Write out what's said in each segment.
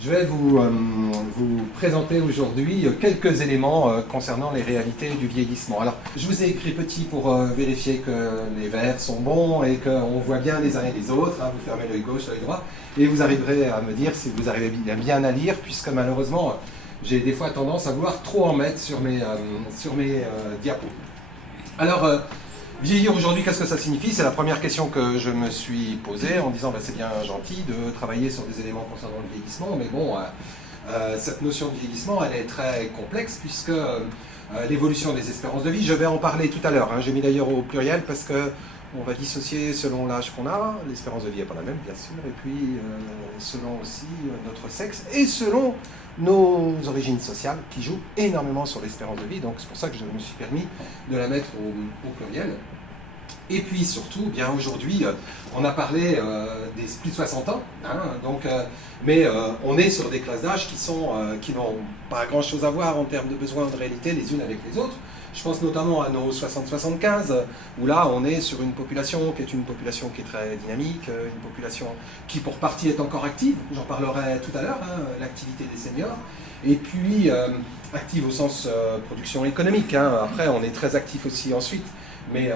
Je vais vous présenter aujourd'hui quelques éléments concernant les réalités du vieillissement. Alors, je vous ai écrit petit pour vérifier que les vers sont bons et qu'on voit bien les uns et les autres. Hein. Vous fermez l'œil gauche, l'œil droit, et vous arriverez à me dire si vous arrivez bien à lire, puisque malheureusement, j'ai des fois tendance à vouloir trop en mettre sur mes diapos. Alors, vieillir aujourd'hui, qu'est-ce que ça signifie? C'est la première question que je me suis posée en disant c'est bien gentil de travailler sur des éléments concernant le vieillissement, mais bon, cette notion de vieillissement, elle est très complexe puisque l'évolution des espérances de vie, je vais en parler tout à l'heure, hein, j'ai mis d'ailleurs au pluriel parce que on va dissocier selon l'âge qu'on a, l'espérance de vie n'est pas la même bien sûr, et puis selon aussi notre sexe et selon nos origines sociales qui jouent énormément sur l'espérance de vie, donc c'est pour ça que je me suis permis de la mettre au pluriel. Et puis surtout, bien aujourd'hui, on a parlé des plus de 60 ans, hein, donc, mais on est sur des classes d'âge qui n'ont pas grand-chose à voir en termes de besoins de réalité les unes avec les autres. Je pense notamment à nos 60-75, où là on est sur une population qui est très dynamique, une population qui pour partie est encore active, j'en parlerai tout à l'heure, hein, l'activité des seniors, et puis active au sens production économique, hein. Après on est très actif aussi ensuite, mais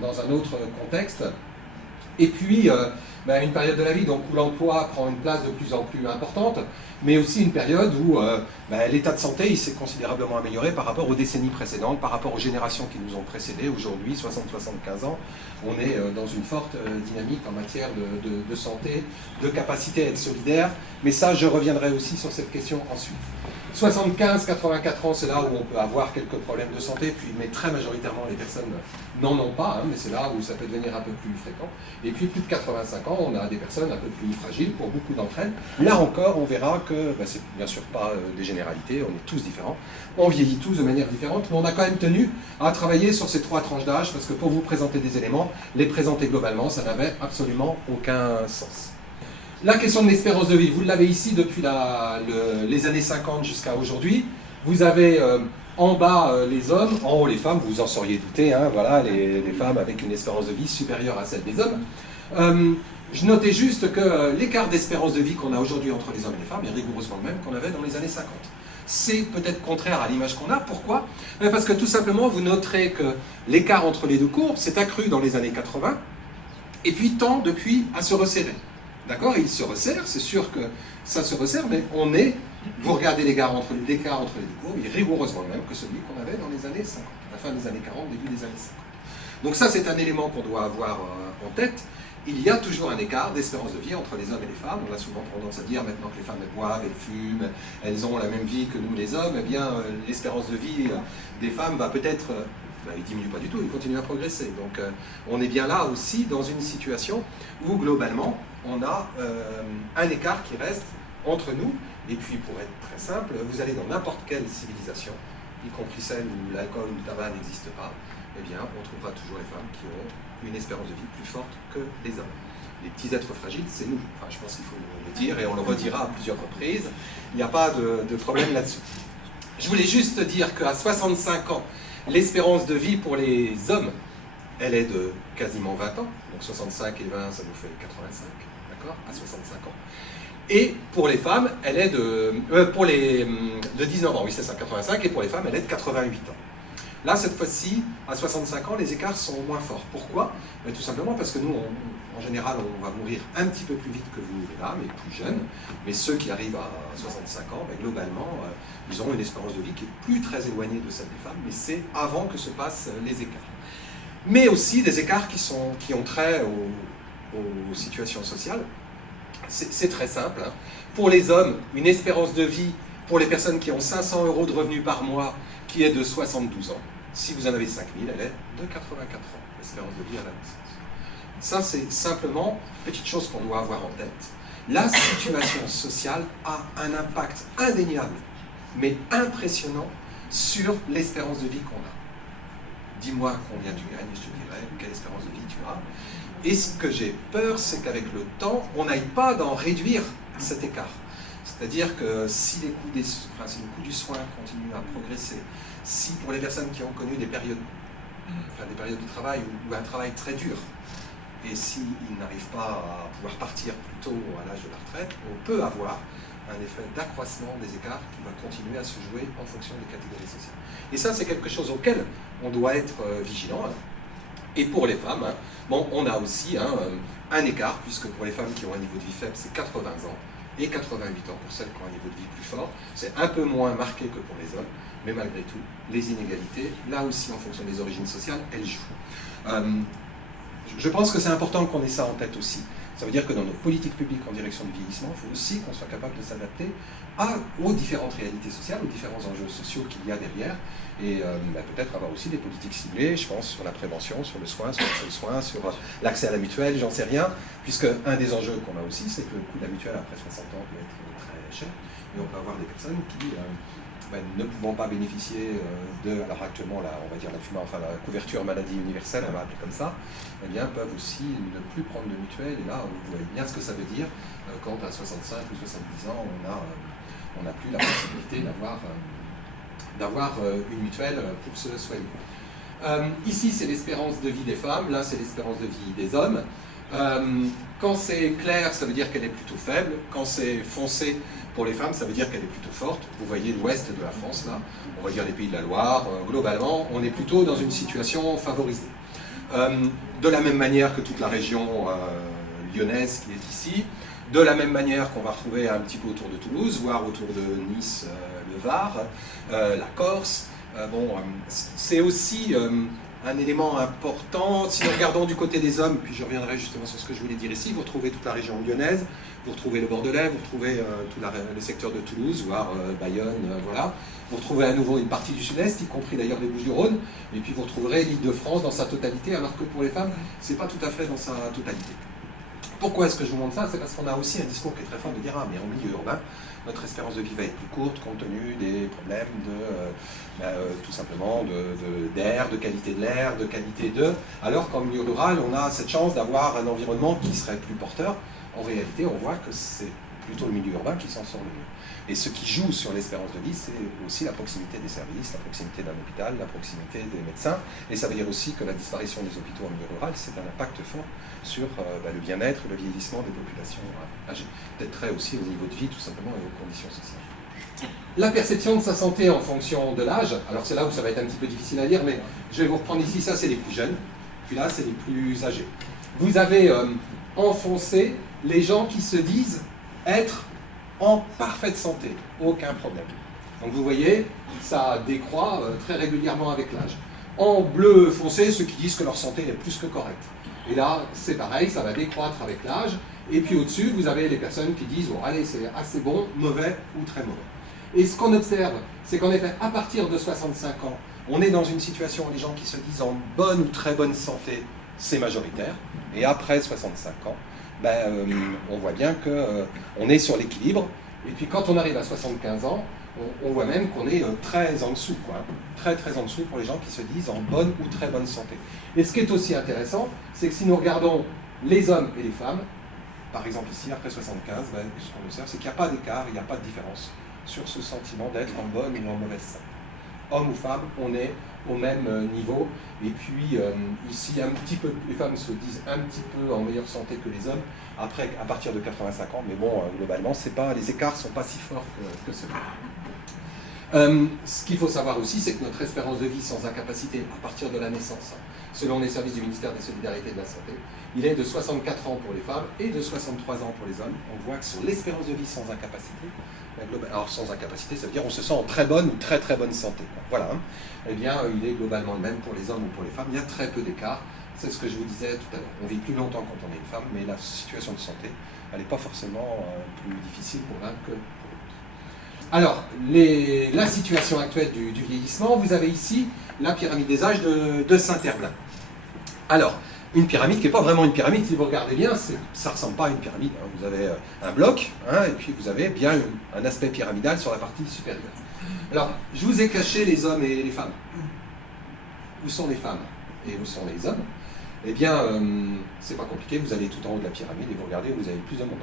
dans un autre contexte. Et puis, une période de la vie donc, où l'emploi prend une place de plus en plus importante, mais aussi une période où l'état de santé s'est considérablement amélioré par rapport aux décennies précédentes, par rapport aux générations qui nous ont précédés. Aujourd'hui, 60-75 ans, on est dans une forte dynamique en matière de santé, de capacité à être solidaire, mais ça, je reviendrai aussi sur cette question ensuite. 75-84 ans, c'est là où on peut avoir quelques problèmes de santé, mais très majoritairement les personnes n'en ont pas, hein, mais c'est là où ça peut devenir un peu plus fréquent. Et puis plus de 85 ans, on a des personnes un peu plus fragiles pour beaucoup d'entre elles. Là encore, on verra que c'est bien sûr pas des généralités, on est tous différents, on vieillit tous de manière différente, mais on a quand même tenu à travailler sur ces trois tranches d'âge, parce que pour vous présenter des éléments, les présenter globalement, ça n'avait absolument aucun sens. La question de l'espérance de vie, vous l'avez ici depuis les années 50 jusqu'à aujourd'hui. Vous avez en bas les hommes, en haut les femmes, vous vous en seriez douté, hein, voilà, les femmes avec une espérance de vie supérieure à celle des hommes. Je notais juste que l'écart d'espérance de vie qu'on a aujourd'hui entre les hommes et les femmes est rigoureusement le même qu'on avait dans les années 50. C'est peut-être contraire à l'image qu'on a. Pourquoi? Parce que tout simplement, vous noterez que l'écart entre les deux courbes s'est accru dans les années 80 et puis tend depuis à se resserrer. D'accord? Il se resserre, c'est sûr que ça se resserre, mais vous regardez l'écart entre les deux courbes, il est rigoureusement le même que celui qu'on avait dans les années 50, la fin des années 40, début des années 50. Donc ça, c'est un élément qu'on doit avoir en tête. Il y a toujours un écart d'espérance de vie entre les hommes et les femmes. On a souvent tendance à dire maintenant que les femmes elles boivent, elles fument, elles ont la même vie que nous les hommes, eh bien l'espérance de vie des femmes va peut-être... il ne diminue pas du tout, il continue à progresser. Donc on est bien là aussi dans une situation où globalement on a un écart qui reste entre nous. Et puis pour être très simple, vous allez dans n'importe quelle civilisation, y compris celle où l'alcool ou le tabac n'existe pas, eh bien on trouvera toujours les femmes qui ont une espérance de vie plus forte que les hommes. Les petits êtres fragiles, c'est nous. Enfin, je pense qu'il faut le dire et on le redira à plusieurs reprises. Il n'y a pas de problème là-dessus. Je voulais juste dire qu'à 65 ans, l'espérance de vie pour les hommes, elle est de quasiment 20 ans. Donc 65 et 20, ça nous fait 85, d'accord? À 65 ans. Et pour les femmes, elle est de 19 ans, oui c'est ça, 85, et pour les femmes, elle est de 88 ans. Là, cette fois-ci, à 65 ans, les écarts sont moins forts. Pourquoi? Tout simplement parce que nous, en général, on va mourir un petit peu plus vite que vous, les dames, et plus jeunes. Mais ceux qui arrivent à 65 ans, globalement, ils ont une espérance de vie qui est plus très éloignée de celle des femmes, mais c'est avant que se passent les écarts. Mais aussi des écarts qui ont trait aux situations sociales. C'est très simple, hein. Pour les hommes, une espérance de vie, pour les personnes qui ont 500 € de revenus par mois, qui est de 72 ans. Si vous en avez 5000, elle est de 84 ans, l'espérance de vie à la naissance. Ça, c'est simplement une petite chose qu'on doit avoir en tête. La situation sociale a un impact indéniable, mais impressionnant, sur l'espérance de vie qu'on a. Dis-moi combien tu gagnes, et je te dirai quelle espérance de vie tu as. Et ce que j'ai peur, c'est qu'avec le temps, on n'aille pas d'en réduire cet écart. C'est-à-dire que si le coût du soin continue à progresser, si pour les personnes qui ont connu des périodes de travail ou un travail très dur, et s'ils n'arrivent pas à pouvoir partir plus tôt à l'âge de la retraite, on peut avoir un effet d'accroissement des écarts qui va continuer à se jouer en fonction des catégories sociales. Et ça, c'est quelque chose auquel on doit être vigilant. Et pour les femmes, bon, on a aussi un écart, puisque pour les femmes qui ont un niveau de vie faible, c'est 80 ans, et 88 ans pour celles qui ont un niveau de vie plus fort. C'est un peu moins marqué que pour les hommes, mais malgré tout, les inégalités, là aussi en fonction des origines sociales, elles jouent. Je pense que c'est important qu'on ait ça en tête aussi. Ça veut dire que dans nos politiques publiques en direction du vieillissement, il faut aussi qu'on soit capable de s'adapter aux différentes réalités sociales, aux différents enjeux sociaux qu'il y a derrière, et peut-être avoir aussi des politiques ciblées, je pense, sur la prévention, sur le soin, sur l'accès aux soins, sur l'accès à la mutuelle, j'en sais rien, puisque un des enjeux qu'on a aussi, c'est que le coût de la mutuelle après 60 ans peut être très cher, et on peut avoir des personnes qui, ne pouvant pas bénéficier alors actuellement, on va dire la couverture maladie universelle, on va appeler comme ça, eh bien, peuvent aussi ne plus prendre de mutuelle, et là, vous voyez bien ce que ça veut dire, quand à 65 ou 70 ans, on n'a plus la possibilité d'avoir une mutuelle pour se soigner. Ici, c'est l'espérance de vie des femmes, là, c'est l'espérance de vie des hommes. Quand c'est clair, ça veut dire qu'elle est plutôt faible. Quand c'est foncé pour les femmes, ça veut dire qu'elle est plutôt forte. Vous voyez l'ouest de la France, là, on va dire les pays de la Loire. Globalement, on est plutôt dans une situation favorisée. De la même manière que toute la région lyonnaise qui est ici, de la même manière qu'on va retrouver un petit peu autour de Toulouse, voire autour de Nice, le Var, la Corse. C'est aussi un élément important. Si nous regardons du côté des hommes, puis je reviendrai justement sur ce que je voulais dire ici, vous retrouvez toute la région lyonnaise, vous retrouvez le Bordelais, vous retrouvez tout le secteur de Toulouse, voire Bayonne, voilà. Vous retrouvez à nouveau une partie du sud-est, y compris d'ailleurs les Bouches-du-Rhône, et puis vous retrouverez l'Île-de-France dans sa totalité, alors que pour les femmes, c'est pas tout à fait dans sa totalité. Pourquoi est-ce que je vous montre ça? C'est parce qu'on a aussi un discours qui est très fort de dire « Ah, mais en milieu urbain, notre espérance de vie va être plus courte compte tenu des problèmes tout simplement d'air, de qualité de l'air, de qualité de... » Alors qu'en milieu rural, on a cette chance d'avoir un environnement qui serait plus porteur. En réalité, on voit que c'est plutôt le milieu urbain qui s'en sort le mieux. Et ce qui joue sur l'espérance de vie, c'est aussi la proximité des services, la proximité d'un hôpital, la proximité des médecins. Et ça veut dire aussi que la disparition des hôpitaux en milieu rural, c'est un impact fort sur le bien-être, le vieillissement des populations âgées. Peut-être très aussi au niveau de vie, tout simplement, et aux conditions sociales. La perception de sa santé en fonction de l'âge, alors c'est là où ça va être un petit peu difficile à lire, mais je vais vous reprendre ici, ça c'est les plus jeunes, puis là c'est les plus âgés. Vous avez enfoncé les gens qui se disent être en parfaite santé, aucun problème. Donc vous voyez, ça décroît très régulièrement avec l'âge. En bleu foncé, ceux qui disent que leur santé est plus que correcte. Et là, c'est pareil, ça va décroître avec l'âge. Et puis au-dessus, vous avez les personnes qui disent « Bon, allez, c'est assez bon, mauvais ou très mauvais ». Et ce qu'on observe, c'est qu'en effet, à partir de 65 ans, on est dans une situation où les gens qui se disent en bonne ou très bonne santé, c'est majoritaire. Et après 65 ans, on voit bien qu'on est sur l'équilibre. Et puis quand on arrive à 75 ans, on voit même qu'on est très en dessous, quoi. Très très en dessous pour les gens qui se disent en bonne ou très bonne santé. Et ce qui est aussi intéressant, c'est que si nous regardons les hommes et les femmes, par exemple ici, après 75, ce qu'on observe, c'est qu'il n'y a pas d'écart, il n'y a pas de différence sur ce sentiment d'être en bonne ou en mauvaise santé. Homme ou femme, on est au même niveau. Et puis ici, un petit peu, les femmes se disent un petit peu en meilleure santé que les hommes, après, à partir de 85 ans, mais bon, globalement, les écarts ne sont pas si forts que ceux-là. Ce qu'il faut savoir aussi, c'est que notre espérance de vie sans incapacité, à partir de la naissance, selon les services du ministère des Solidarités et de la Santé, il est de 64 ans pour les femmes et de 63 ans pour les hommes. On voit que sur l'espérance de vie sans incapacité, alors sans incapacité, ça veut dire on se sent en très bonne ou très très bonne santé. Voilà. Eh bien, il est globalement le même pour les hommes ou pour les femmes. Il y a très peu d'écart. C'est ce que je vous disais tout à l'heure. On vit plus longtemps quand on est une femme, mais la situation de santé, elle n'est pas forcément plus difficile pour l'un que pour l'autre. Alors, la situation actuelle du vieillissement, vous avez ici la pyramide des âges de Saint-Herblain. Alors, une pyramide qui n'est pas vraiment une pyramide, si vous regardez bien, ça ne ressemble pas à une pyramide. Hein. Vous avez un bloc, et puis vous avez bien un aspect pyramidal sur la partie supérieure. Alors, je vous ai caché les hommes et les femmes. Où sont les femmes et où sont les hommes? Eh bien, c'est pas compliqué, vous allez tout en haut de la pyramide et vous regardez, vous avez plus de monde.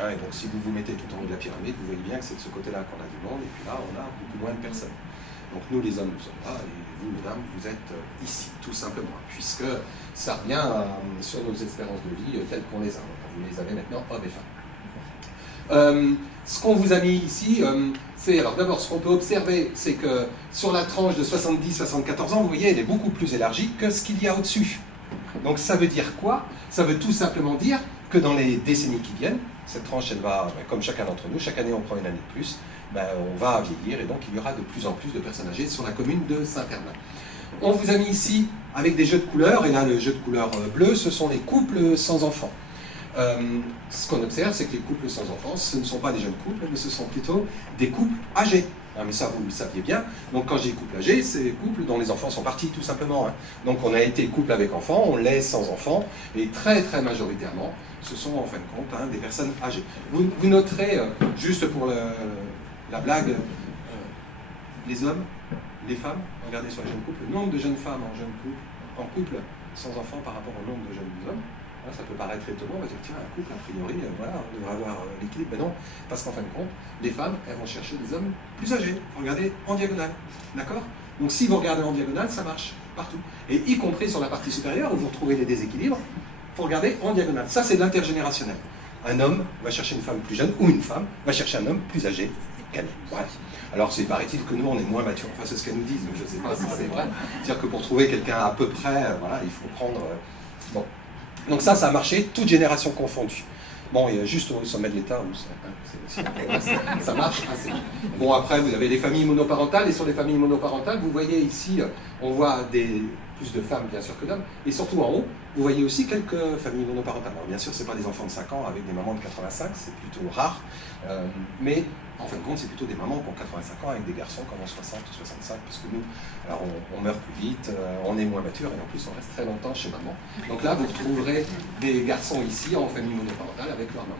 Hein, et donc si vous vous mettez tout en haut de la pyramide, vous voyez bien que c'est de ce côté-là qu'on a du monde, et puis là, on a beaucoup moins de personnes. Donc nous, les hommes, nous sommes là, et vous, mesdames, vous êtes ici, tout simplement, puisque ça revient sur nos espérances de vie telles qu'on les a. Vous les avez maintenant, hommes et femmes. Ce qu'on vous a mis ici, c'est, alors d'abord, ce qu'on peut observer, c'est que sur la tranche de 70-74 ans, vous voyez, elle est beaucoup plus élargie que ce qu'il y a au-dessus. Donc ça veut dire quoi? Ça veut tout simplement dire que dans les décennies qui viennent, cette tranche, elle va, comme chacun d'entre nous, chaque année on prend une année de plus, on va vieillir et donc il y aura de plus en plus de personnes âgées sur la commune de Saint-Herblain. On vous a mis ici avec des jeux de couleurs, et là le jeu de couleurs bleu, ce sont les couples sans enfants. Ce qu'on observe, c'est que les couples sans enfants, ce ne sont pas des jeunes couples, mais ce sont plutôt des couples âgés. Mais ça, vous le saviez bien. Donc quand je dis couple âgé, c'est des couples dont les enfants sont partis, tout simplement. Donc on a été couple avec enfants, on l'est sans enfants, et très très majoritairement, ce sont en fin de compte des personnes âgées. Vous noterez, juste pour la blague, les hommes, les femmes, regardez sur les jeunes couples, le nombre de jeunes femmes en couple sans enfants par rapport au nombre de jeunes hommes. Ça peut paraître étonnant, on va dire, tiens, un couple, a priori, voilà, on devrait avoir l'équilibre. Mais non, parce qu'en fin de compte, les femmes, elles vont chercher des hommes plus âgés. Regardez en diagonale, d'accord? Donc si vous regardez en diagonale, ça marche partout. Et y compris sur la partie supérieure, où vous retrouvez les déséquilibres, il faut regarder en diagonale. Ça, c'est de l'intergénérationnel. Un homme va chercher une femme plus jeune, ou une femme va chercher un homme plus âgé qu'elle. Bref. Alors, paraît-il que nous, on est moins matures. Enfin, c'est ce qu'elles nous disent, mais je ne sais pas si c'est vrai. C'est-à-dire que pour trouver quelqu'un à peu près, voilà, il faut prendre... bon. Donc ça a marché, toute génération confondue. Bon, il y a juste au sommet de l'État où ça marche assez. Bon, après, vous avez les familles monoparentales, et sur les familles monoparentales, vous voyez ici, on voit plus de femmes, bien sûr, que d'hommes, et surtout en haut, vous voyez aussi quelques familles monoparentales. Alors, bien sûr, ce n'est pas des enfants de 5 ans avec des mamans de 85, c'est plutôt rare, mais en fin de compte, c'est plutôt des mamans qui ont 85 ans avec des garçons qui en ont 60 ou 65, parce que nous, alors on meurt plus vite, on est moins mature, et en plus on reste très longtemps chez maman. Donc là, vous retrouverez des garçons ici en famille monoparentale avec leur maman.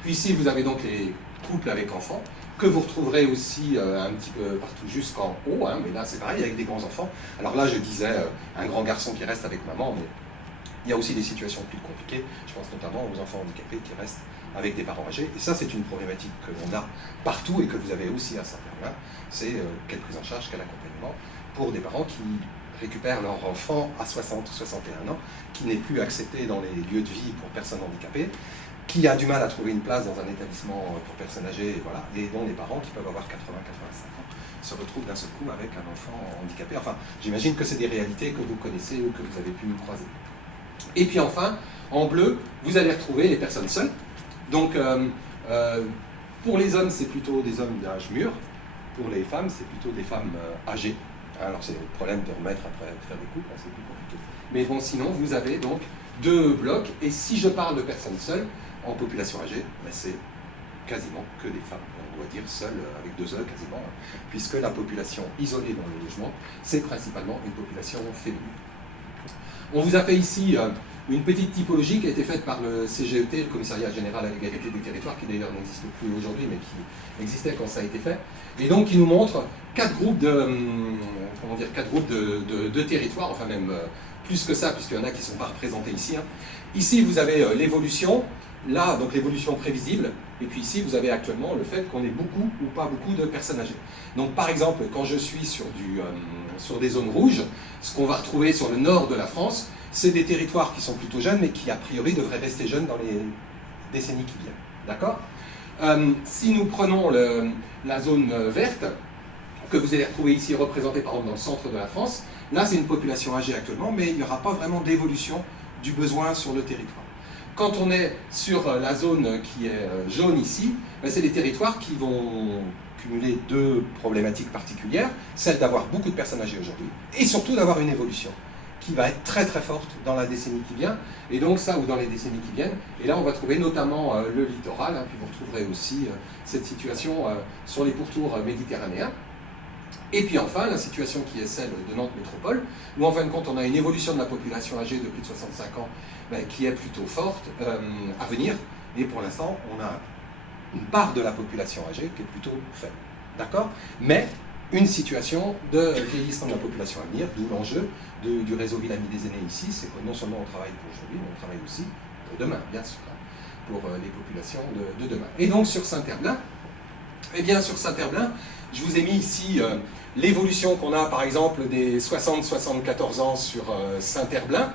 Puis ici, vous avez donc les couples avec enfants, que vous retrouverez aussi un petit peu partout jusqu'en haut, mais là c'est pareil avec des grands enfants. Alors là, je disais un grand garçon qui reste avec maman, mais il y a aussi des situations plus compliquées, je pense notamment aux enfants handicapés qui restent avec des parents âgés. Et ça, c'est une problématique que l'on a partout et que vous avez aussi à Saint-Herblain. C'est quelle prise en charge, quel accompagnement pour des parents qui récupèrent leur enfant à 60 ou 61 ans, qui n'est plus accepté dans les lieux de vie pour personnes handicapées, qui a du mal à trouver une place dans un établissement pour personnes âgées, et dont les parents qui peuvent avoir 80-85 ans se retrouvent d'un seul coup avec un enfant handicapé. Enfin, j'imagine que c'est des réalités que vous connaissez ou que vous avez pu croiser. Et puis enfin, en bleu, vous allez retrouver les personnes seules. Donc, pour les hommes, c'est plutôt des hommes d'âge mûr. Pour les femmes, c'est plutôt des femmes âgées. Alors, c'est le problème de remettre après faire des couples, c'est plus compliqué. Mais bon, sinon, vous avez donc deux blocs. Et si je parle de personnes seules, en population âgée, c'est quasiment que des femmes. On doit dire seules, avec 2 E quasiment, puisque la population isolée dans le logement, c'est principalement une population féminine. On vous a fait ici une petite typologie qui a été faite par le CGET, le Commissariat Général à l'Égalité des Territoires, qui d'ailleurs n'existe plus aujourd'hui, mais qui existait quand ça a été fait, et donc qui nous montre 4 groupes de territoires, enfin même plus que ça, puisqu'il y en a qui ne sont pas représentés ici. Ici, vous avez l'évolution, là, donc l'évolution prévisible, et puis ici, vous avez actuellement le fait qu'on ait beaucoup ou pas beaucoup de personnes âgées. Donc par exemple, quand je suis sur des zones rouges, ce qu'on va retrouver sur le nord de la France, c'est des territoires qui sont plutôt jeunes, mais qui a priori devraient rester jeunes dans les décennies qui viennent. D'accord ? Si nous prenons la zone verte, que vous allez retrouver ici représentée par exemple dans le centre de la France, là c'est une population âgée actuellement, mais il n'y aura pas vraiment d'évolution du besoin sur le territoire. Quand on est sur la zone qui est jaune ici, c'est des territoires qui vont cumuler 2 problématiques particulières, celle d'avoir beaucoup de personnes âgées aujourd'hui, et surtout d'avoir une évolution qui va être très très forte dans la décennie qui vient, et donc ça, ou dans les décennies qui viennent, et là on va trouver notamment le littoral, puis vous retrouverez aussi cette situation sur les pourtours méditerranéens, et puis enfin la situation qui est celle de Nantes Métropole, où en fin de compte on a une évolution de la population âgée de plus de 65 ans qui est plutôt forte à venir, et pour l'instant on a une part de la population âgée qui est plutôt faible, d'accord ? Mais une situation de vieillissement de la population à venir, d'où l'enjeu du réseau Ville-Amis des aînés ici, c'est que non seulement on travaille pour aujourd'hui, mais on travaille aussi pour demain, bien sûr, pour les populations de demain. Et donc sur Saint-Herblain, eh bien sur Saint-Herblain, je vous ai mis ici l'évolution qu'on a par exemple des 60-74 ans sur Saint-Herblain,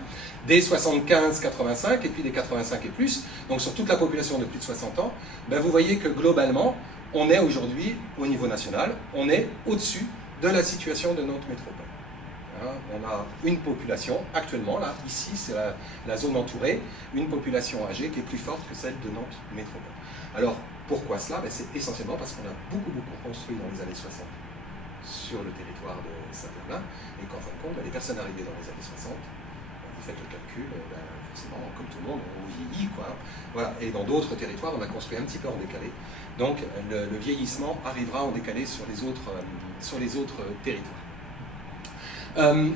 des 75-85 et puis des 85 et plus, donc sur toute la population de plus de 60 ans, ben vous voyez que globalement, on est aujourd'hui, au niveau national, on est au-dessus de la situation de notre métropole. Hein, on a une population, actuellement, là, ici, c'est la zone entourée, une population âgée qui est plus forte que celle de notre métropole. Alors, pourquoi cela? Ben, c'est essentiellement parce qu'on a beaucoup construit dans les années 60 sur le territoire de Saint-Herblain, et qu'en fin de compte, ben, les personnes arrivées dans les années 60, vous faites le calcul, ben, forcément, comme tout le monde, on vieillit, quoi. Voilà. Et dans d'autres territoires, on a construit un petit peu en décalé. Donc, le vieillissement arrivera en décalé sur les autres territoires.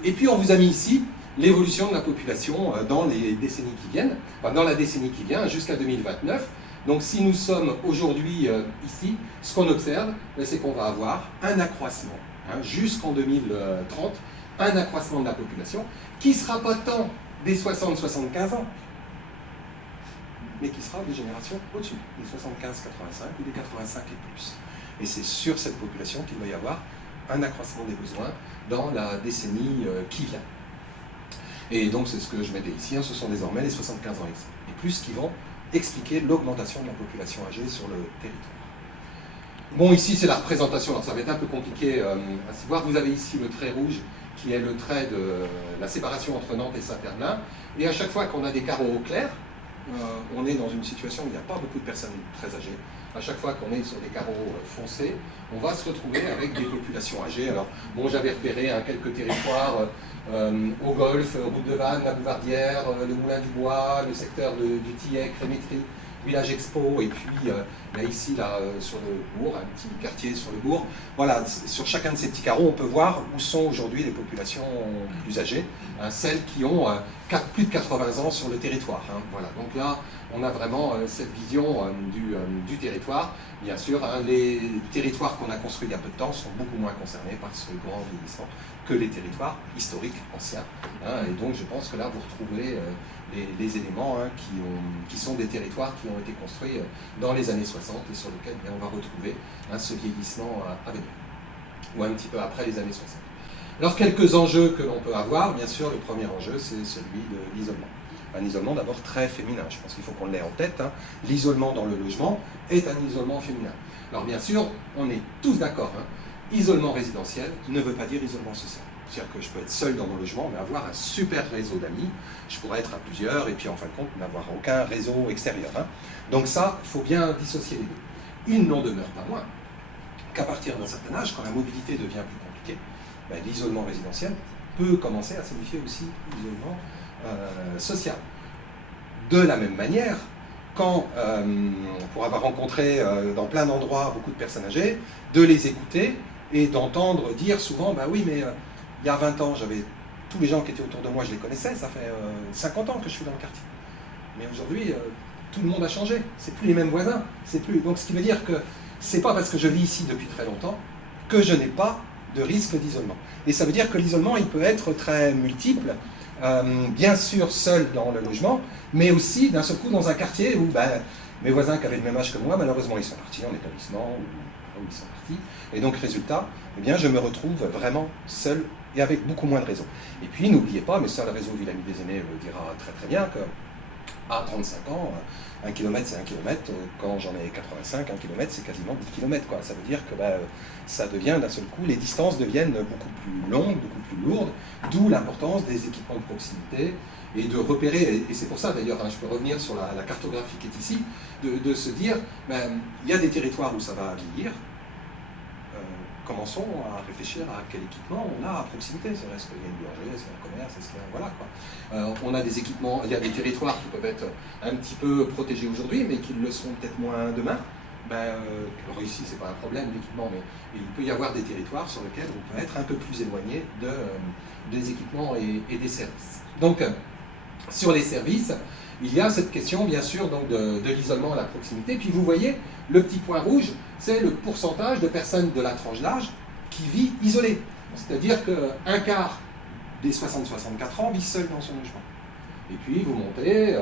Et puis, on vous a mis ici l'évolution de la population dans les décennies qui viennent, enfin, dans la décennie qui vient, jusqu'à 2029. Donc, si nous sommes aujourd'hui ici, ce qu'on observe, c'est qu'on va avoir un accroissement, hein, jusqu'en 2030, un accroissement de la population, qui ne sera pas tant des 60-75 ans, mais qui sera des générations au-dessus, des 75-85 ou des 85 et plus. Et c'est sur cette population qu'il va y avoir un accroissement des besoins dans la décennie qui vient. Et donc c'est ce que je mettais ici, hein, ce sont désormais les 75 ans et plus qui vont expliquer l'augmentation de la population âgée sur le territoire. Bon, ici c'est la représentation, alors ça va être un peu compliqué à se voir. Vous avez ici le trait rouge qui est le trait de la séparation entre Nantes et Saint-Herblain, et à chaque fois qu'on a des carreaux au clair, on est dans une situation où il n'y a pas beaucoup de personnes très âgées. À chaque fois qu'on est sur des carreaux foncés, on va se retrouver avec des populations âgées. Alors, bon, j'avais repéré quelques territoires au Golfe, Route de Vannes, la Bouvardière, le Moulin du Bois, le secteur du Tillec, Rémétry, Village Expo, et puis là, ici, sur le bourg, un petit quartier sur le bourg. Voilà, sur chacun de ces petits carreaux, on peut voir où sont aujourd'hui les populations plus âgées, hein, celles qui ont plus de 80 ans sur le territoire. Hein, voilà. Donc là, on a vraiment cette vision du territoire. Bien sûr, hein, les territoires qu'on a construits il y a peu de temps sont beaucoup moins concernés par ce grand vieillissement que les territoires historiques anciens. Hein, et donc, je pense que là, vous retrouvez les éléments hein, qui sont des territoires qui ont été construits dans les années 60 et sur lesquels on va retrouver hein, ce vieillissement à venir, ou un petit peu après les années 60. Alors, quelques enjeux que l'on peut avoir, bien sûr, le premier enjeu, c'est celui de l'isolement. Un isolement d'abord très féminin, je pense qu'il faut qu'on l'ait en tête. Hein. L'isolement dans le logement est un isolement féminin. Alors, bien sûr, on est tous d'accord, hein. Isolement résidentiel ne veut pas dire isolement social. C'est-à-dire que je peux être seul dans mon logement, mais avoir un super réseau d'amis. Je pourrais être à plusieurs et puis en fin de compte n'avoir aucun réseau extérieur. Hein. Donc ça, il faut bien dissocier les deux. Il n'en demeure pas moins qu'à partir d'un certain âge, quand la mobilité devient plus compliquée, ben, l'isolement résidentiel peut commencer à signifier aussi l'isolement social. De la même manière, quand, pour avoir rencontré dans plein d'endroits beaucoup de personnes âgées, de les écouter et d'entendre dire souvent, bah oui, mais il y a 20 ans, j'avais tous les gens qui étaient autour de moi, je les connaissais, ça fait 50 ans que je suis dans le quartier. Mais aujourd'hui, tout le monde a changé, c'est plus les mêmes voisins, c'est plus... Donc ce qui veut dire que c'est pas parce que je vis ici depuis très longtemps que je n'ai pas de risque d'isolement. Et ça veut dire que l'isolement, il peut être très multiple, bien sûr seul dans le logement, mais aussi d'un seul coup dans un quartier où mes voisins qui avaient le même âge que moi, malheureusement, ils sont partis en établissement, ou ils sont partis, et donc résultat, eh bien, je me retrouve vraiment seul et avec beaucoup moins de réseau. Et puis, n'oubliez pas, mais ça, le réseau Ville Amie des Aînés le dira très très bien, qu'à 35 ans, 1 km c'est 1 km, quand j'en ai 85, 1 km c'est quasiment 10 km, quoi. Ça veut dire que ça devient d'un seul coup, les distances deviennent beaucoup plus longues, beaucoup plus lourdes, d'où l'importance des équipements de proximité, et de repérer, et c'est pour ça d'ailleurs, hein, je peux revenir sur la cartographie qui est ici, de se dire, il y a des territoires où ça va vieillir, commençons à réfléchir à quel équipement on a à proximité. Est-ce qu'il y a une boulangerie, est-ce qu'il y a un commerce, est-ce qu'il y a... Voilà, quoi. On a des équipements, il y a des territoires qui peuvent être un petit peu protégés aujourd'hui, mais qui le seront peut-être moins demain. Alors ici, c'est pas un problème d'équipement, mais il peut y avoir des territoires sur lesquels on peut être un peu plus éloigné des équipements et des services. Donc, sur les services, il y a cette question, bien sûr, donc de l'isolement à la proximité. Puis vous voyez, le petit point rouge, c'est le pourcentage de personnes de la tranche d'âge qui vit isolée. C'est-à-dire qu'un quart des 60-64 ans vit seul dans son logement. Et puis vous montez,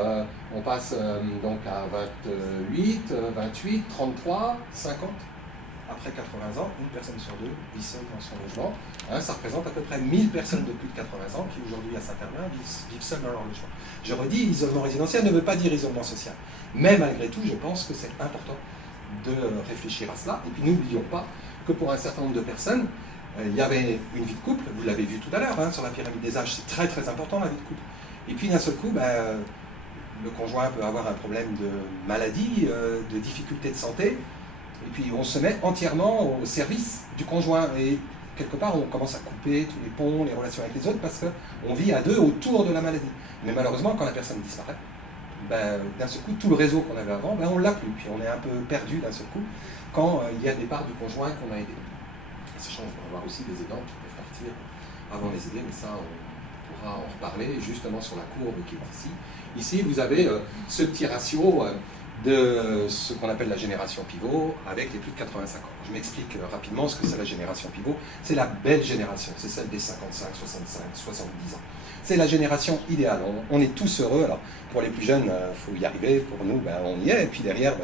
on passe donc à 28, 28, 33, 50. après 80 ans, une personne sur deux vit seule dans son logement. Hein, ça représente à peu près 1000 personnes de plus de 80 ans qui aujourd'hui à Saint-Herblain vivent seules dans leur logement. Je redis, isolement résidentiel ne veut pas dire isolement social. Mais malgré tout, je pense que c'est important de réfléchir à cela. Et puis n'oublions pas que pour un certain nombre de personnes, il y avait une vie de couple, vous l'avez vu tout à l'heure, hein, sur la pyramide des âges, c'est très très important la vie de couple. Et puis d'un seul coup, le conjoint peut avoir un problème de maladie, de difficulté de santé, et puis on se met entièrement au service du conjoint. Et quelque part, on commence à couper tous les ponts, les relations avec les autres, parce qu'on vit à deux autour de la maladie. Mais malheureusement, quand la personne disparaît, d'un seul coup, tout le réseau qu'on avait avant, on ne l'a plus. Puis on est un peu perdu d'un seul coup quand il y a des parts du conjoint qu'on a aidé. Sachant qu'on va avoir aussi des aidants qui peuvent partir avant les aider, mais ça, on pourra en reparler justement sur la courbe qui est ici. Ici, vous avez ce petit ratio de ce qu'on appelle la génération pivot avec les plus de 85 ans. Je m'explique rapidement ce que c'est la génération pivot. C'est la belle génération, c'est celle des 55, 65, 70 ans. C'est la génération idéale. On est tous heureux. Alors, pour les plus jeunes, il faut y arriver. Pour nous, on y est. Et puis derrière,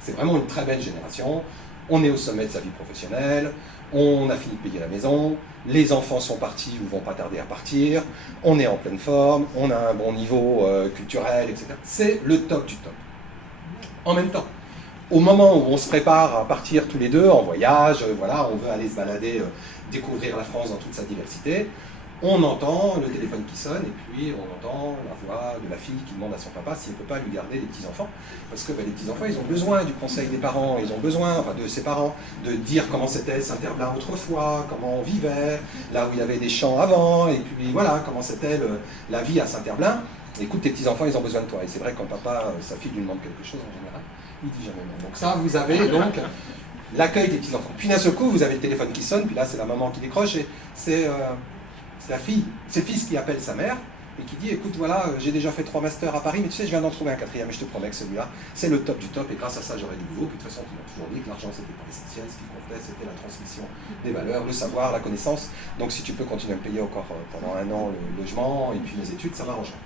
c'est vraiment une très belle génération. On est au sommet de sa vie professionnelle, on a fini de payer la maison, les enfants sont partis ou vont pas tarder à partir, on est en pleine forme, on a un bon niveau culturel, etc. C'est le top du top. En même temps, au moment où on se prépare à partir tous les deux en voyage, voilà, on veut aller se balader, découvrir la France dans toute sa diversité, on entend le téléphone qui sonne et puis on entend la voix de la fille qui demande à son papa s'il ne peut pas lui garder les petits-enfants. Parce que les petits-enfants, ils ont besoin du conseil des parents, ils ont besoin, enfin de ses parents, de dire comment c'était Saint-Herblain autrefois, comment on vivait, là où il y avait des champs avant, et puis voilà, comment c'était la vie à Saint-Herblain. Écoute, tes petits-enfants, ils ont besoin de toi. Et c'est vrai, quand papa, sa fille lui demande quelque chose, en général, il dit jamais non. Donc ça, vous avez donc l'accueil des petits-enfants. Puis d'un seul coup, vous avez le téléphone qui sonne, puis là, c'est la maman qui décroche, et c'est la fille, c'est le fils qui appelle sa mère et qui dit écoute voilà, j'ai déjà fait 3 masters à Paris, mais tu sais je viens d'en trouver un 4e et je te promets que celui-là c'est le top du top et grâce à ça j'aurai du nouveau. Puis de toute façon ils m'ont toujours dit que l'argent c'était pas essentiel, ce qui comptait c'était la transmission des valeurs, le savoir, la connaissance. Donc si tu peux continuer à me payer encore pendant 1 an le logement et puis les études, ça m'arrangerait.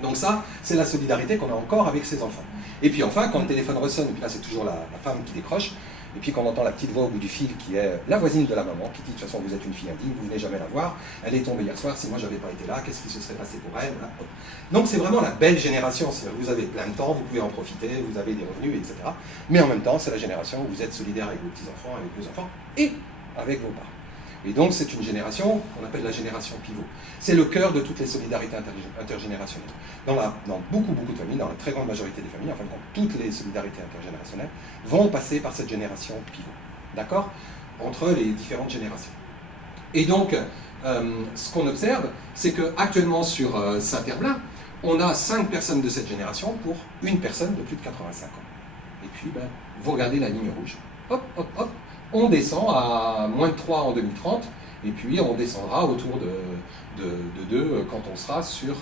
Donc ça, c'est la solidarité qu'on a encore avec ses enfants. Et puis enfin, quand le téléphone ressonne, et puis là c'est toujours la femme qui décroche, et puis quand on entend la petite voix au bout du fil qui est la voisine de la maman, qui dit de toute façon vous êtes une fille indigne, vous venez jamais la voir, elle est tombée hier soir, si moi j'avais pas été là, qu'est-ce qui se serait passé pour elle, voilà. Donc c'est vraiment la belle génération, vous avez plein de temps, vous pouvez en profiter, vous avez des revenus, etc. Mais en même temps, c'est la génération où vous êtes solidaire avec vos petits-enfants, avec vos enfants, et avec vos parents. Et donc c'est une génération qu'on appelle la génération pivot. C'est le cœur de toutes les solidarités intergénérationnelles. Dans beaucoup de familles, dans la très grande majorité des familles, enfin toutes les solidarités intergénérationnelles vont passer par cette génération pivot. D'accord? Entre les différentes générations. Et donc, ce qu'on observe, c'est qu'actuellement sur Saint-Herblain, on a 5 personnes de cette génération pour une personne de plus de 85 ans. Et puis, vous regardez la ligne rouge. Hop, hop, hop. On descend à moins de 3 en 2030, et puis on descendra autour de 2 quand on sera sur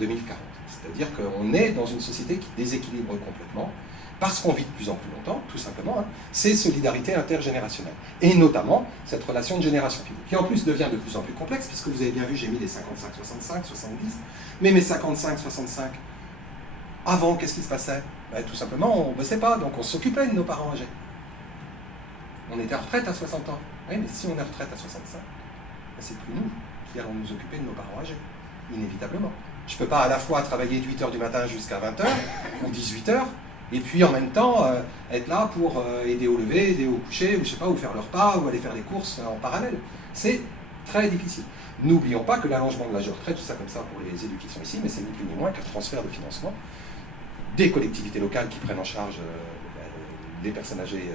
2040. C'est-à-dire qu'on est dans une société qui déséquilibre complètement, parce qu'on vit de plus en plus longtemps, tout simplement, hein, ces solidarités intergénérationnelles. Et notamment cette relation de génération pivot, qui en plus devient de plus en plus complexe, puisque vous avez bien vu, j'ai mis les 55, 65, 70, mais mes 55, 65, avant, qu'est-ce qui se passait? Tout simplement, on ne bossait pas, donc on s'occupait de nos parents âgés. On était en retraite à 60 ans. Oui, mais si on est en retraite à 65, c'est plus nous qui allons nous occuper de nos parents âgés, inévitablement. Je ne peux pas à la fois travailler de 8h du matin jusqu'à 20h ou 18h, et puis en même temps être là pour aider au lever, aider au coucher, ou je sais pas, ou faire le repas, ou aller faire les courses en parallèle. C'est très difficile. N'oublions pas que l'allongement de l'âge de retraite, je dis ça comme ça pour les élus qui sont ici, mais c'est ni plus ni moins qu'un transfert de financement des collectivités locales qui prennent en charge des personnes âgées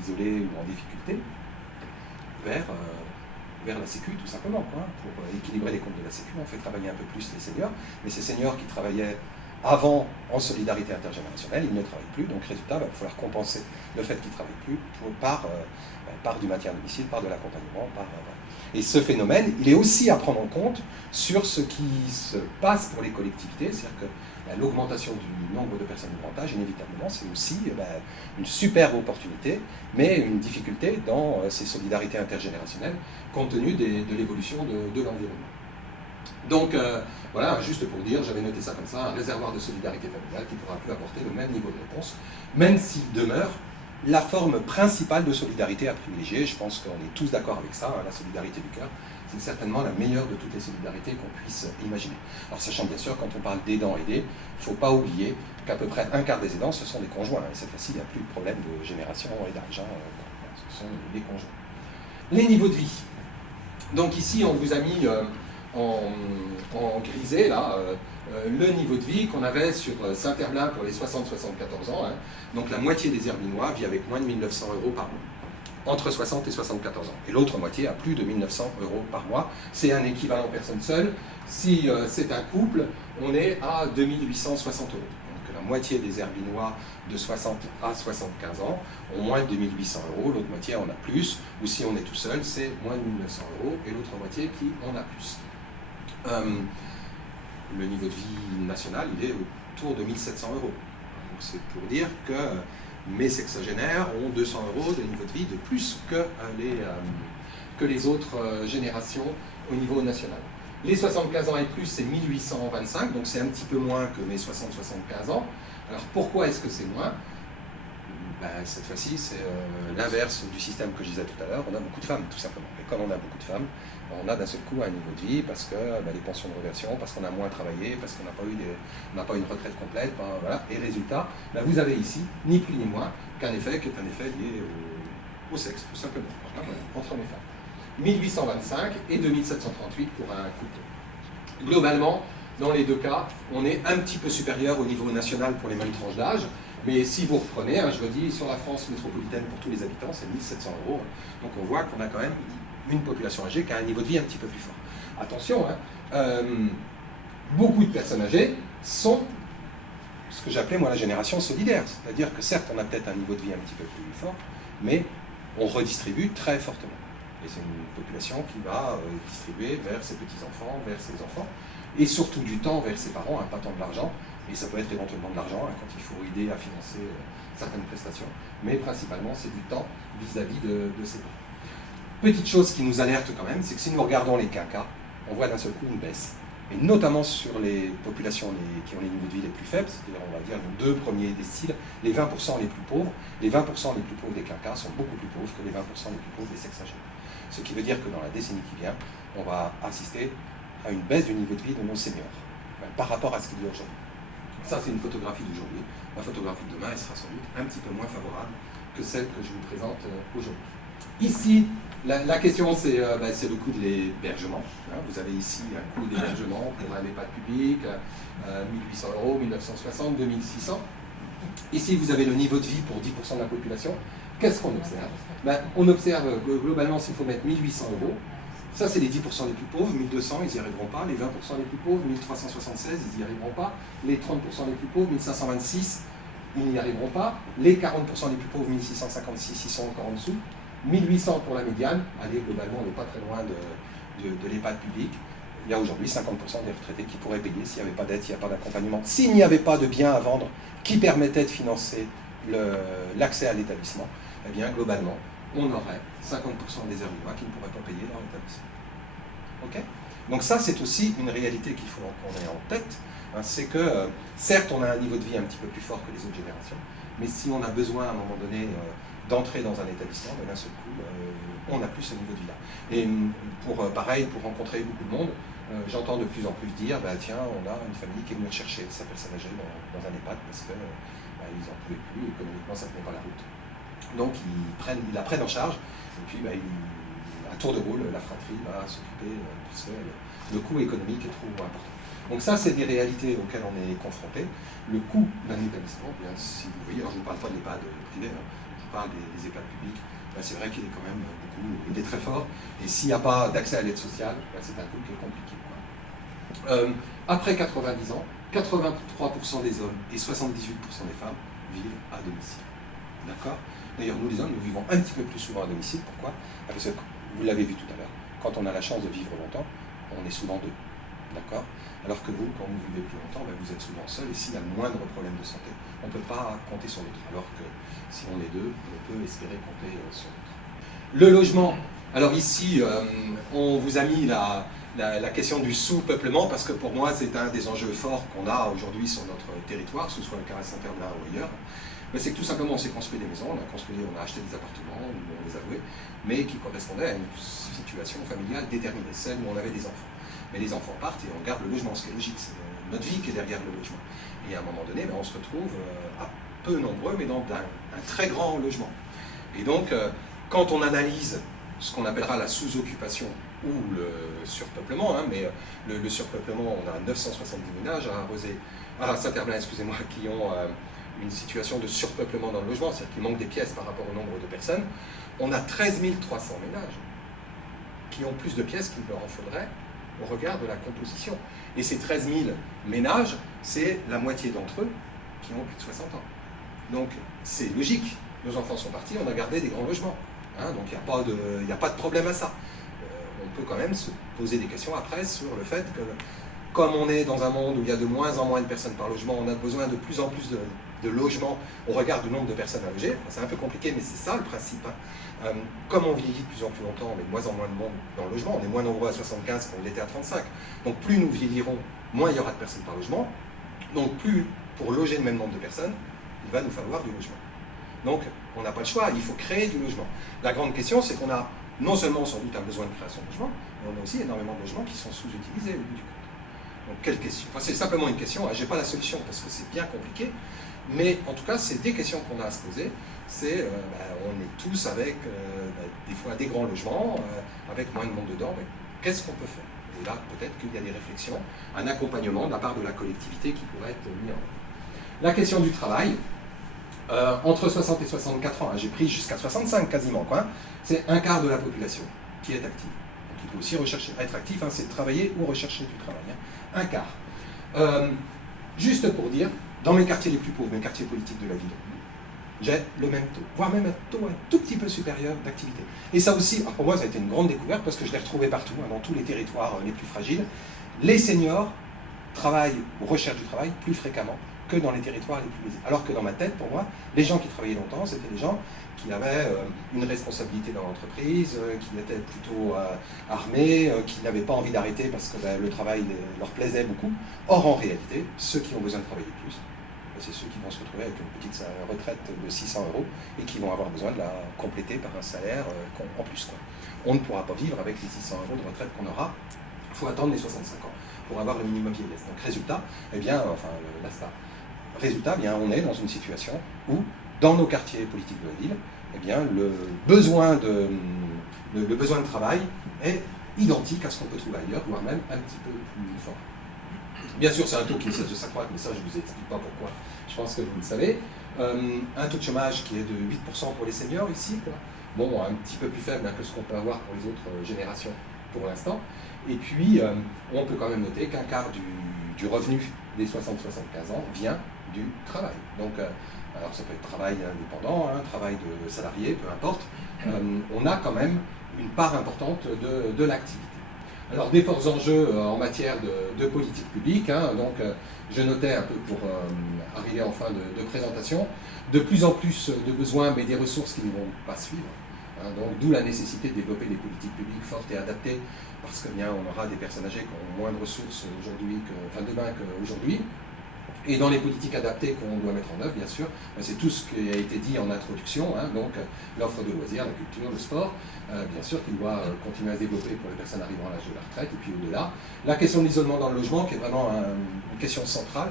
isolées ou en difficulté vers la Sécu, tout simplement, quoi, pour équilibrer les comptes de la Sécu. On fait travailler un peu plus les seniors, mais ces seniors qui travaillaient avant en solidarité intergénérationnelle, ils ne travaillent plus, donc résultat, il va falloir compenser le fait qu'ils ne travaillent plus par du maintien à domicile, par de l'accompagnement, Et ce phénomène, il est aussi à prendre en compte sur ce qui se passe pour les collectivités, c'est-à-dire que l'augmentation du nombre de personnes de grand âge, inévitablement, c'est aussi une superbe opportunité, mais une difficulté dans ces solidarités intergénérationnelles, compte tenu de l'évolution de l'environnement. Donc, voilà, juste pour dire, j'avais noté ça comme ça, un réservoir de solidarité familiale qui ne pourra plus apporter le même niveau de réponse, même s'il demeure la forme principale de solidarité à privilégier. Je pense qu'on est tous d'accord avec ça, hein, la solidarité du cœur. C'est certainement la meilleure de toutes les solidarités qu'on puisse imaginer. Alors sachant bien sûr, quand on parle d'aidants aidés, il ne faut pas oublier qu'à peu près un quart des aidants, ce sont des conjoints. Et cette fois-ci, il n'y a plus de problème de génération et d'argent. Ce sont des conjoints. Les niveaux de vie. Donc ici, on vous a mis en grisé, là, le niveau de vie qu'on avait sur Saint-Herblain pour les 60-74 ans. Hein. Donc la moitié des Herbinois vit avec moins de 1 900 € par mois, entre 60 et 74 ans. Et l'autre moitié a plus de 1 900 € par mois. C'est un équivalent personne seule. Si c'est un couple, on est à 2 860 €. Donc la moitié des Herbinois de 60 à 75 ans ont moins de 2 800 €, l'autre moitié en a plus. Ou si on est tout seul, c'est moins de 1 900 € et l'autre moitié qui en a plus. Le niveau de vie national, il est autour de 1 700 €. Donc c'est pour dire que mes sexagénaires ont 200 € de niveau de vie de plus que les autres générations au niveau national. Les 75 ans et plus, c'est 1825, donc c'est un petit peu moins que mes 60-75 ans. Alors pourquoi est-ce que c'est moins? Cette fois-ci, c'est l'inverse du système que je disais tout à l'heure. On a beaucoup de femmes, tout simplement. Et comme on a beaucoup de femmes, on a d'un seul coup un niveau de vie parce que les pensions de réversion, parce qu'on a moins travaillé, parce qu'on n'a pas eu une retraite complète. Voilà. Et résultat, vous avez ici, ni plus ni moins, qu'un effet qui est un effet lié au sexe, tout simplement, entre hommes et femmes. 1825 et 2738 pour un couple. Globalement, dans les deux cas, on est un petit peu supérieur au niveau national pour les mêmes tranches d'âge. Mais si vous reprenez, je vous dis, sur la France métropolitaine pour tous les habitants, c'est 1 700 €. Donc on voit qu'on a quand même une population âgée qui a un niveau de vie un petit peu plus fort. Attention, beaucoup de personnes âgées sont ce que j'appelais moi la génération solidaire. C'est-à-dire que certes, on a peut-être un niveau de vie un petit peu plus fort, mais on redistribue très fortement. Et c'est une population qui va distribuer vers ses petits-enfants, vers ses enfants, et surtout du temps vers ses parents, pas tant de l'argent. Et ça peut être éventuellement de l'argent quand il faut aider à financer certaines prestations. Mais principalement, c'est du temps vis-à-vis de ses parents. Petite chose qui nous alerte quand même, c'est que si nous regardons les quinquas, on voit d'un seul coup une baisse. Et notamment sur les populations qui ont les niveaux de vie les plus faibles, c'est-à-dire on va dire les 2 premiers déciles, les 20% les plus pauvres. Les 20% les plus pauvres des quinquas sont beaucoup plus pauvres que les 20% les plus pauvres des sexagénaires. Ce qui veut dire que dans la décennie qui vient, on va assister à une baisse du niveau de vie de nos seniors, par rapport à ce qu'il y a aujourd'hui. Ça, c'est une photographie d'aujourd'hui. La photographie de demain, elle sera sans doute un petit peu moins favorable que celle que je vous présente aujourd'hui. Ici, la question, c'est le coût de l'hébergement. Vous avez ici un coût d'hébergement pour un EHPAD public, 1800 €, 1960, 2600. Ici, vous avez le niveau de vie pour 10% de la population. Qu'est-ce qu'on observe? On observe globalement, s'il faut mettre 1800 €. Ça, c'est les 10% les plus pauvres, 1200, ils n'y arriveront pas. Les 20% les plus pauvres, 1376, ils n'y arriveront pas. Les 30% les plus pauvres, 1526, ils n'y arriveront pas. Les 40% les plus pauvres, 1656, ils sont encore en dessous. 1800 pour la médiane. Allez, globalement, on n'est pas très loin de l'EHPAD public. Il y a aujourd'hui 50% des retraités qui pourraient payer s'il n'y avait pas d'aide, s'il n'y a pas d'accompagnement. S'il n'y avait pas de biens à vendre qui permettaient de financer l'accès à l'établissement, eh bien, globalement, on aurait 50% des Herbinois qui ne pourraient pas payer leur établissement. Okay. Donc ça, c'est aussi une réalité qu'il faut qu'on ait en tête. C'est que, certes, on a un niveau de vie un petit peu plus fort que les autres générations, mais si on a besoin, à un moment donné, d'entrer dans un établissement, d'un seul coup, on n'a plus ce niveau de vie-là. Et pareil, pour rencontrer beaucoup de monde, j'entends de plus en plus dire, tiens, on a une famille qui est venue me chercher, ça s'appelle Savager dans un EHPAD, parce qu'ils n'en pouvaient plus, économiquement, ça ne tenait pas la route. Donc ils la prennent en charge, et puis à tour de rôle, la fratrie va s'occuper, parce que le coût économique est trop important. Donc ça, c'est des réalités auxquelles on est confronté. Le coût d'un établissement, bien, si vous voyez, alors je ne vous parle pas d'EHPAD privé, je vous parle des EHPAD publics, c'est vrai qu'il est quand même beaucoup, il est très fort, et s'il n'y a pas d'accès à l'aide sociale, c'est un coût qui est compliqué. Après 90 ans, 83% des hommes et 78% des femmes vivent à domicile. D'accord? D'ailleurs, nous les hommes, nous vivons un petit peu plus souvent à domicile. Pourquoi? Parce que, vous l'avez vu tout à l'heure, quand on a la chance de vivre longtemps, on est souvent deux. D'accord? Alors que vous, quand vous vivez plus longtemps, vous êtes souvent seul, et s'il y a le moindre problème de santé, on ne peut pas compter sur l'autre. Alors que si on est deux, on peut espérer compter sur l'autre. Le logement. Alors ici, on vous a mis la question du sous-peuplement, parce que pour moi, c'est un des enjeux forts qu'on a aujourd'hui sur notre territoire, que ce soit le cas à Saint-Herblain ou ailleurs. C'est que tout simplement on s'est construit des maisons, on a acheté des appartements, ou on les a loués, mais qui correspondaient à une situation familiale déterminée, celle où on avait des enfants. Mais les enfants partent et on garde le logement, ce qui est logique, c'est notre vie qui est derrière le logement. Et à un moment donné, on se retrouve à peu nombreux, mais dans un très grand logement. Et donc, quand on analyse ce qu'on appellera la sous-occupation ou le surpeuplement, mais le surpeuplement, on a 970 ménages à Saint-Herblain, excusez-moi, qui ont une situation de surpeuplement dans le logement, c'est-à-dire qu'il manque des pièces par rapport au nombre de personnes. On a 13 300 ménages qui ont plus de pièces qu'il leur en faudrait au regard de la composition. Et ces 13 000 ménages, c'est la moitié d'entre eux qui ont plus de 60 ans. Donc c'est logique, nos enfants sont partis, on a gardé des grands logements. Donc il n'y a pas de problème à ça. On peut quand même se poser des questions après sur le fait que, comme on est dans un monde où il y a de moins en moins de personnes par logement, on a besoin de plus en plus de logements au regard du nombre de personnes à loger. C'est un peu compliqué, mais c'est ça le principe. Comme on vieillit de plus en plus longtemps, on est de moins en moins de monde dans le logement, on est moins nombreux à 75 qu'on l'était à 35. Donc plus nous vieillirons, moins il y aura de personnes par logement. Donc plus, pour loger le même nombre de personnes, il va nous falloir du logement. Donc on n'a pas le choix, il faut créer du logement. La grande question, c'est qu'on a non seulement sans doute un besoin de création de logement, mais on a aussi énormément de logements qui sont sous-utilisés au bout du compte. Donc quelle question? C'est simplement une question, je n'ai pas la solution parce que c'est bien compliqué, mais en tout cas c'est des questions qu'on a à se poser. C'est, on est tous avec des fois des grands logements, avec moins de monde dedans, mais qu'est-ce qu'on peut faire? Et là peut-être qu'il y a des réflexions, un accompagnement de la part de la collectivité qui pourrait être mis en œuvre. La question du travail, entre 60 et 64 ans, j'ai pris jusqu'à 65 quasiment, c'est un quart de la population qui est active. Donc il peut aussi être actif, c'est travailler ou rechercher du travail. Un quart. Juste pour dire, dans mes quartiers les plus pauvres, mes quartiers politiques de la ville, j'ai le même taux, voire même un taux un tout petit peu supérieur d'activité. Et ça aussi, pour moi, ça a été une grande découverte parce que je l'ai retrouvé partout, dans tous les territoires les plus fragiles. Les seniors travaillent ou recherchent du travail plus fréquemment que dans les territoires les plus aisés. Alors que dans ma tête, pour moi, les gens qui travaillaient longtemps, c'était les gens qui avaient une responsabilité dans l'entreprise, qui étaient plutôt armés, qui n'avaient pas envie d'arrêter parce que le travail leur plaisait beaucoup. Or, en réalité, ceux qui ont besoin de travailler plus, c'est ceux qui vont se retrouver avec une petite retraite de 600 € et qui vont avoir besoin de la compléter par un salaire en plus. On ne pourra pas vivre avec les 600 € de retraite qu'on aura. Il faut attendre les 65 ans pour avoir le minimum vieillesse. Donc résultat, résultat, on est dans une situation où, dans nos quartiers politiques de la ville, le besoin de travail est identique à ce qu'on peut trouver ailleurs, voire même un petit peu plus fort. Bien sûr, c'est un taux qui ne cesse de s'accroître, mais ça, je ne vous explique pas pourquoi. Je pense que vous le savez. Un taux de chômage qui est de 8% pour les seniors ici, Bon, un petit peu plus faible que ce qu'on peut avoir pour les autres générations pour l'instant. Et puis, on peut quand même noter qu'un quart du revenu des 60-75 ans vient du travail. Donc, alors ça peut être travail indépendant, travail de salarié, peu importe. On a quand même une part importante de l'activité. Alors, des forts enjeux en matière de politique publique, donc je notais un peu pour arriver en fin de présentation, de plus en plus de besoins, mais des ressources qui ne vont pas suivre. Donc, d'où la nécessité de développer des politiques publiques fortes et adaptées, parce que on aura des personnes âgées qui ont moins de ressources demain qu'aujourd'hui. Et dans les politiques adaptées qu'on doit mettre en œuvre, bien sûr, c'est tout ce qui a été dit en introduction, donc l'offre de loisirs, la culture, le sport, bien sûr qu'il doit continuer à se développer pour les personnes arrivant à l'âge de la retraite, et puis au-delà. La question de l'isolement dans le logement, qui est vraiment une question centrale,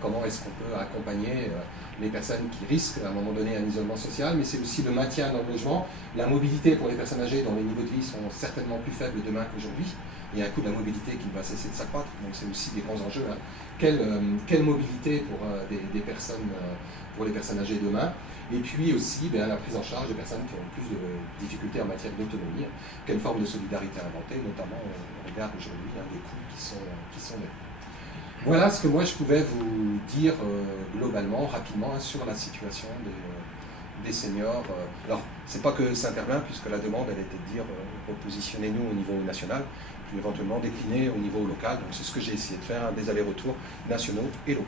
comment est-ce qu'on peut accompagner les personnes qui risquent à un moment donné un isolement social, mais c'est aussi le maintien dans le logement, la mobilité pour les personnes âgées dont les niveaux de vie sont certainement plus faibles demain qu'aujourd'hui. Il y a un coût de la mobilité qui va cesser de s'accroître, donc c'est aussi des grands enjeux. Quelle mobilité pour les personnes âgées demain, et puis aussi la prise en charge des personnes qui ont plus de difficultés en matière d'autonomie. Quelle forme de solidarité inventer, notamment on regarde aujourd'hui des coûts qui sont nés. Voilà ce que moi je pouvais vous dire globalement, rapidement, sur la situation des seniors. Alors, c'est pas que Saint-Herblain, puisque la demande elle était de dire repositionnez-nous au niveau national, puis éventuellement décliner au niveau local. Donc c'est ce que j'ai essayé de faire, des allers-retours nationaux et locaux.